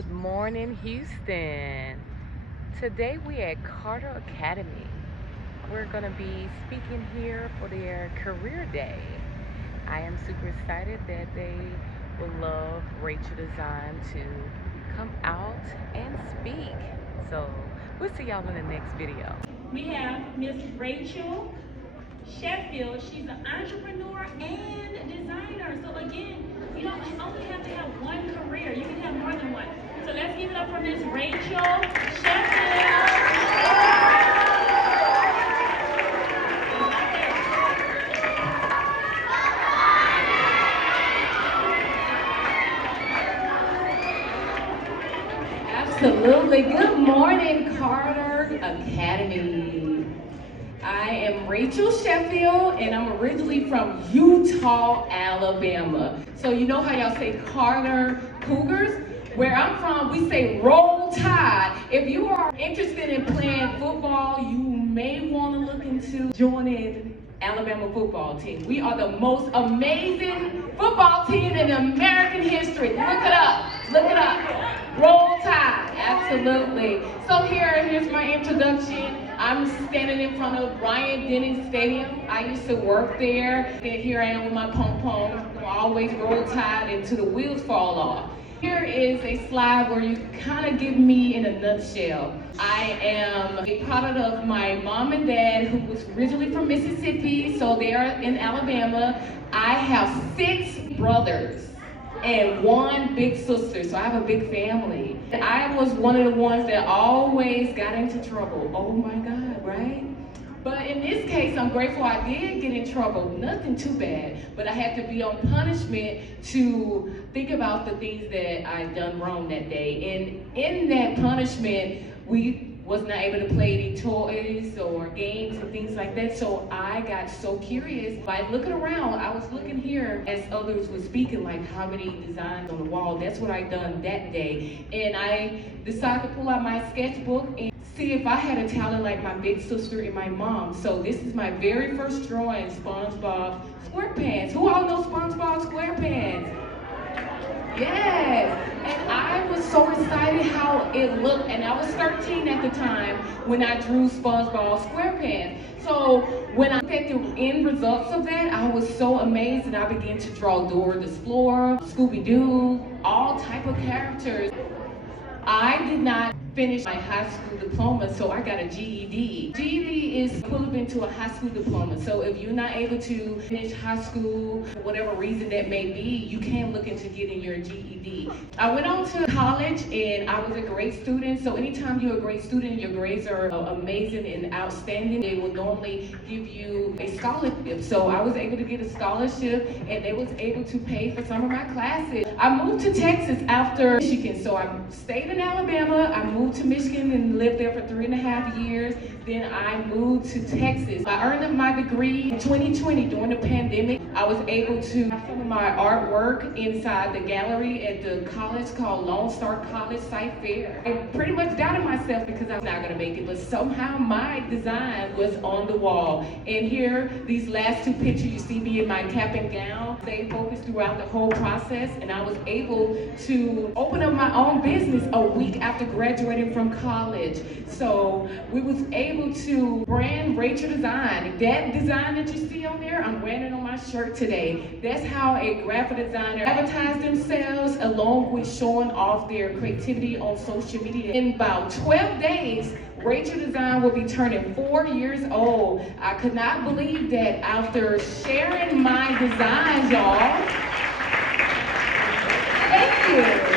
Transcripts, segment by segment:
Good morning, Houston. Today we at Carter Academy. We're going to be speaking here for their career day. I am super excited that they will love Rachel Design to come out and speak. So we'll see y'all in the next video. We have Miss Rachel Sheffield. She's an entrepreneur and designer. So again, you don't only have to have one career. You can have more than one. So let's give it up for Miss Rachel Sheffield. Absolutely. Good morning, Carter Academy. I am Rachel Sheffield, and I'm originally from Utah, Alabama. So you know how y'all say Carter Cougars? Where I'm from, we say Roll Tide. If you are interested in playing football, you may want to look into joining Alabama football team. We are the most amazing football team in American history. Look it up. Look it up. Roll Tide. Absolutely. So here's my introduction. I'm standing in front of Bryant Denning Stadium. I used to work there. And here I am with my pom-pom. Always Roll Tide until the wheels fall off. Here is a slide where you kind of give me in a nutshell. I am a product of my mom and dad, who was originally from Mississippi, so they're in Alabama. I have 6 brothers and 1 big sister, so I have a big family. I was one of the ones that always got into trouble. Oh my God, right? But in this case, I'm grateful I did get in trouble. Nothing too bad, but I had to be on punishment to think about the things that I'd done wrong that day. And in that punishment, we was not able to play any toys or games and things like that. So I got so curious. By looking around, I was looking here as others were speaking, like how many designs on the wall. That's what I done that day. And I decided to pull out my sketchbook and see if I had a talent like my big sister and my mom. So this is my very first drawing, SpongeBob SquarePants. Who all know SpongeBob SquarePants? Yes, and I was so excited how it looked, and I was 13 at the time when I drew SpongeBob SquarePants. So when I looked at the end results of that, I was so amazed, and I began to draw Dora the Explorer, Scooby-Doo, all type of characters. I did not finish my high school diploma, so I got a GED. GED is equivalent to a high school diploma. So if you're not able to finish high school, for whatever reason that may be, you can look into getting your GED. I went on to college and I was a great student. So anytime you're a great student, your grades are amazing and outstanding, they will normally give you a scholarship. So I was able to get a scholarship and they was able to pay for some of my classes. I moved to Texas after Michigan, so I stayed in Alabama. I moved to Michigan and lived there for 3.5 years. Then I moved to Texas. I earned my degree in 2020 during the pandemic. I was able to have some of my artwork inside the gallery at the college called Lone Star College Site Fair. I pretty much doubted myself because I was not gonna make it, but somehow my design was on the wall. And here, these last 2 pictures, you see me in my cap and gown. Stayed focused throughout the whole process, and I was able to open up my own business a week after graduating from college. So we was able to brand Rachel Design. That design that you see on there, I'm wearing it on my shirt today. That's how a graphic designer advertised themselves, along with showing off their creativity on social media. In about 12 days, Rachel Design will be turning 4 years old. I could not believe that after sharing my designs, y'all. Thank you.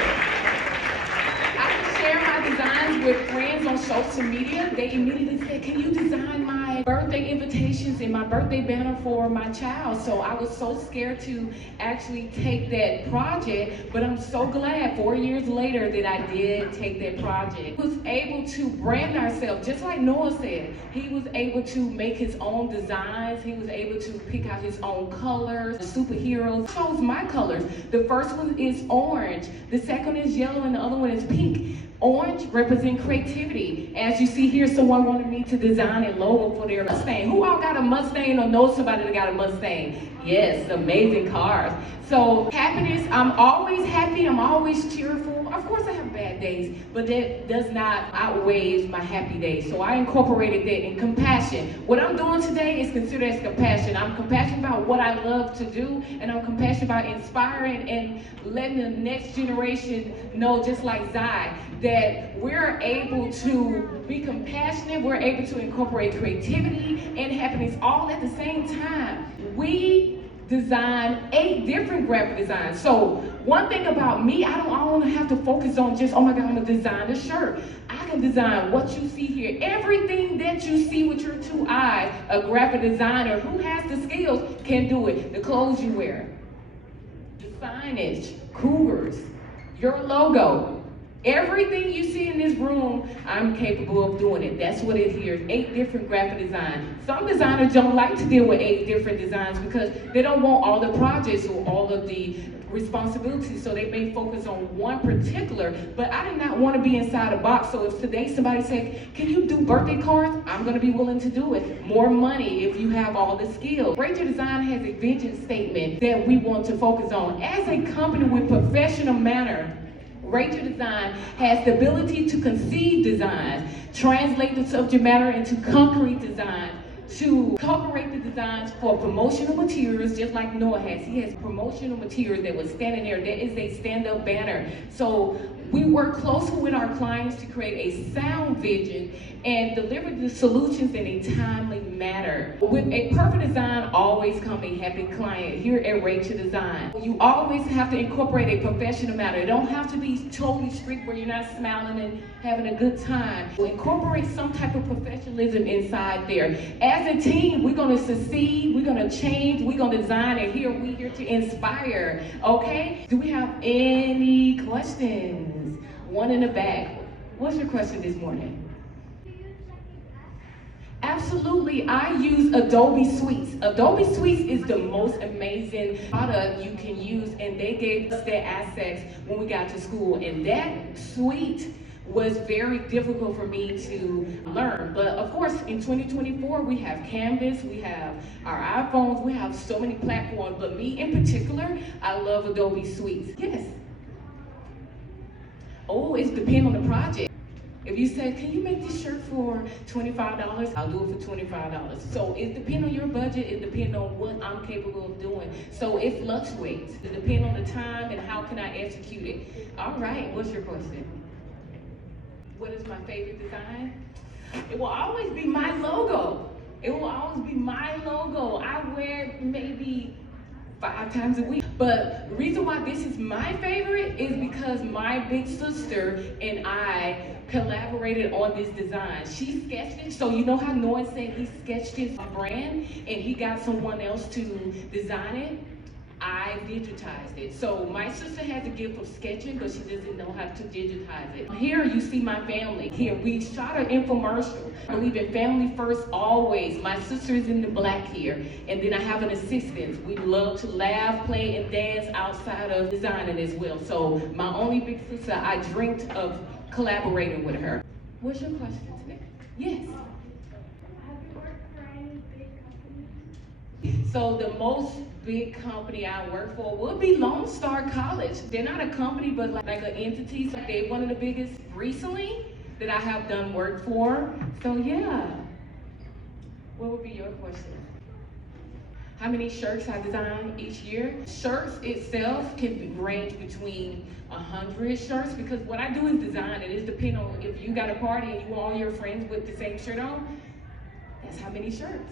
With friends on social media, they immediately said, can you design my birthday invitations and my birthday banner for my child? So I was so scared to actually take that project, but I'm so glad 4 years later that I did take that project. He was able to brand ourselves, just like Noah said. He was able to make his own designs. He was able to pick out his own colors. The superheroes. I chose my colors. The first one is orange. The second is yellow and the other one is pink. Orange represents creativity. As you see here, someone wanted me to design a logo for their Mustang. Who all got a Mustang or know somebody that got a Mustang? Yes, amazing cars. So happiness, I'm always happy, I'm always cheerful. Of course I have bad days, but that does not outweigh my happy days. So I incorporated that in compassion. What I'm doing today is considered as compassion. I'm compassionate about what I love to do, and I'm compassionate about inspiring and letting the next generation know, just like Zai, that we're able to be compassionate, we're able to incorporate creativity and happiness all at the same time. We design 8 different graphic designs. So one thing about me, I don't have to focus on just, oh my God, I'm gonna design a shirt. I can design what you see here. Everything that you see with your 2 eyes, a graphic designer who has the skills can do it. The clothes you wear, the signage, cougars, your logo. Everything you see in this room, I'm capable of doing it. That's what it here is, 8 different graphic designs. Some designers don't like to deal with 8 different designs because they don't want all the projects or all of the responsibilities, so they may focus on one particular, but I did not want to be inside a box. So if today somebody said, can you do birthday cards? I'm going to be willing to do it. More money if you have all the skills. Ranger Design has a vision statement that we want to focus on. As a company with professional manner, Ranger Design has the ability to conceive designs, translate the subject matter into concrete design, to incorporate the designs for promotional materials, just like Noah has. He has promotional materials that was standing there. That is a stand-up banner. So we work closely with our clients to create a sound vision and deliver the solutions in a timely manner. With a perfect design always comes a happy client here at Rachel Design. You always have to incorporate a professional manner. It don't have to be totally strict where you're not smiling and having a good time. Incorporate some type of professionalism inside there. As a team, we're gonna succeed, we're gonna change, we're gonna design, and we're here to inspire, okay? Do we have any questions? One in the back. What's your question this morning? Absolutely, I use Adobe Suites. Adobe Suites is the most amazing product you can use, and they gave us their assets when we got to school, and that suite was very difficult for me to learn. But of course, in 2024, we have Canvas, we have our iPhones, we have so many platforms, but me in particular, I love Adobe Suites. Yes. Oh, it depends on the project. If you say, can you make this shirt for $25? I'll do it for $25. So it depends on your budget, it depends on what I'm capable of doing. So it fluctuates. It depends on the time and how can I execute it. All right, what's your question? What is my favorite design? It will always be my logo. It will always be my logo. I wear it maybe 5 times a week. But the reason why this is my favorite is because my big sister and I collaborated on this design. She sketched it, so you know how Noah said he sketched his brand and he got someone else to design it? I digitized it. So my sister has a gift of sketching, but she doesn't know how to digitize it. Here you see my family. Here we shot an infomercial. I believe in family first always. My sister is in the black here, and then I have an assistant. We love to laugh, play, and dance outside of designing as well. So my only big sister, I dreamt of collaborating with her. What's your question today? Yes. So the most big company I work for would be Lone Star College. They're not a company, but like an entity. So they're one of the biggest recently that I have done work for. So yeah. What would be your question? How many shirts I design each year? Shirts itself can range between 100 shirts, because what I do is design, and it depends on if you got a party and you want all your friends with the same shirt on, that's how many shirts.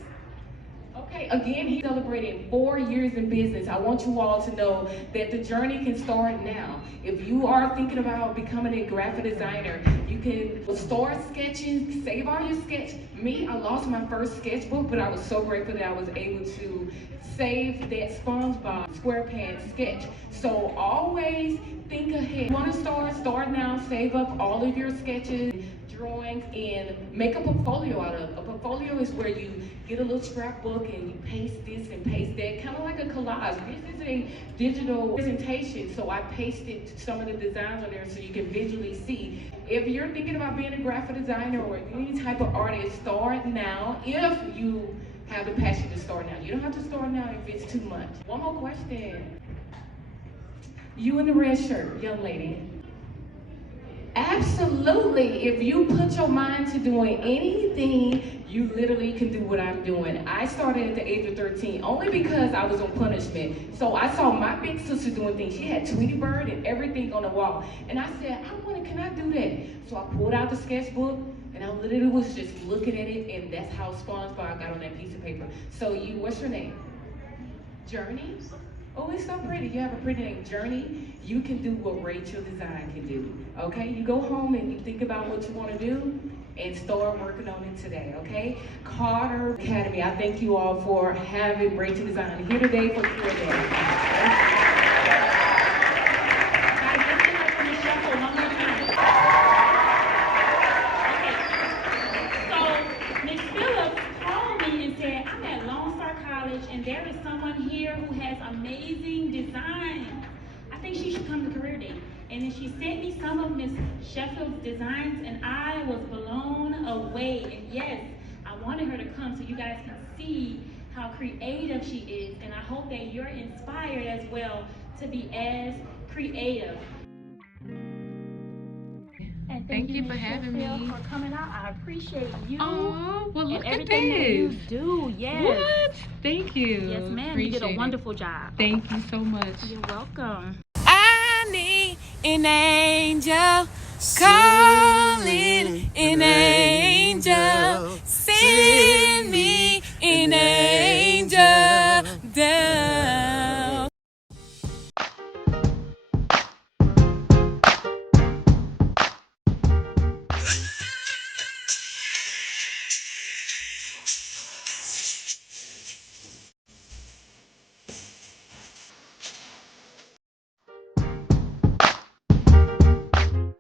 Okay, again, he's celebrating 4 years in business. I want you all to know that the journey can start now. If you are thinking about becoming a graphic designer, you can start sketching, save all your sketch. Me, I lost my first sketchbook, but I was so grateful that I was able to save that SpongeBob SquarePants sketch. So always think ahead. You want to start now, save up all of your sketches, drawings, and make a portfolio out of it. A portfolio is where you get a little scrapbook and you paste this and paste that, kind of like a collage. This is a digital presentation, so I pasted some of the designs on there so you can visually see. if you're thinking about being a graphic designer or any type of artist, start now. If you have the passion to start now, you don't have to start now if it's too much. One more question. You in the red shirt, young lady. Absolutely. If you put your mind to doing anything, you literally can do what I'm doing. I started at the age of 13 only because I was on punishment. So I saw my big sister doing things. She had Tweety Bird and everything on the wall. And I said, can I do that? So I pulled out the sketchbook and I literally was just looking at it, and that's how SpongeBob got on that piece of paper. So what's your name? Journey? Oh, it's so pretty. You have a pretty name, Journey. You can do what Rachel Design can do, okay? You go home and you think about what you want to do and start working on it today, okay? Carter Academy, I thank you all for having Rachel Design here today for Career Day. Guys, let's give it up for Miss Shuffle one more time. Okay. So, Miss Phillips called me and said, I'm at Lone Star College and there is someone here who has amazing designs. I think she should come to Career Day. And then she sent me some of Miss Sheffield's designs and I was blown away. And yes, I wanted her to come so you guys can see how creative she is. And I hope that you're inspired as well to be as creative. And Thank you for Miss having Sheffield, me. for coming out. I appreciate you. Oh, well, look and at everything this. that you do. Yes. What? Thank you. Yes, ma'am. You did a wonderful job. Thank you so much. You're welcome. I need an angel, calling an angel, send me an angel.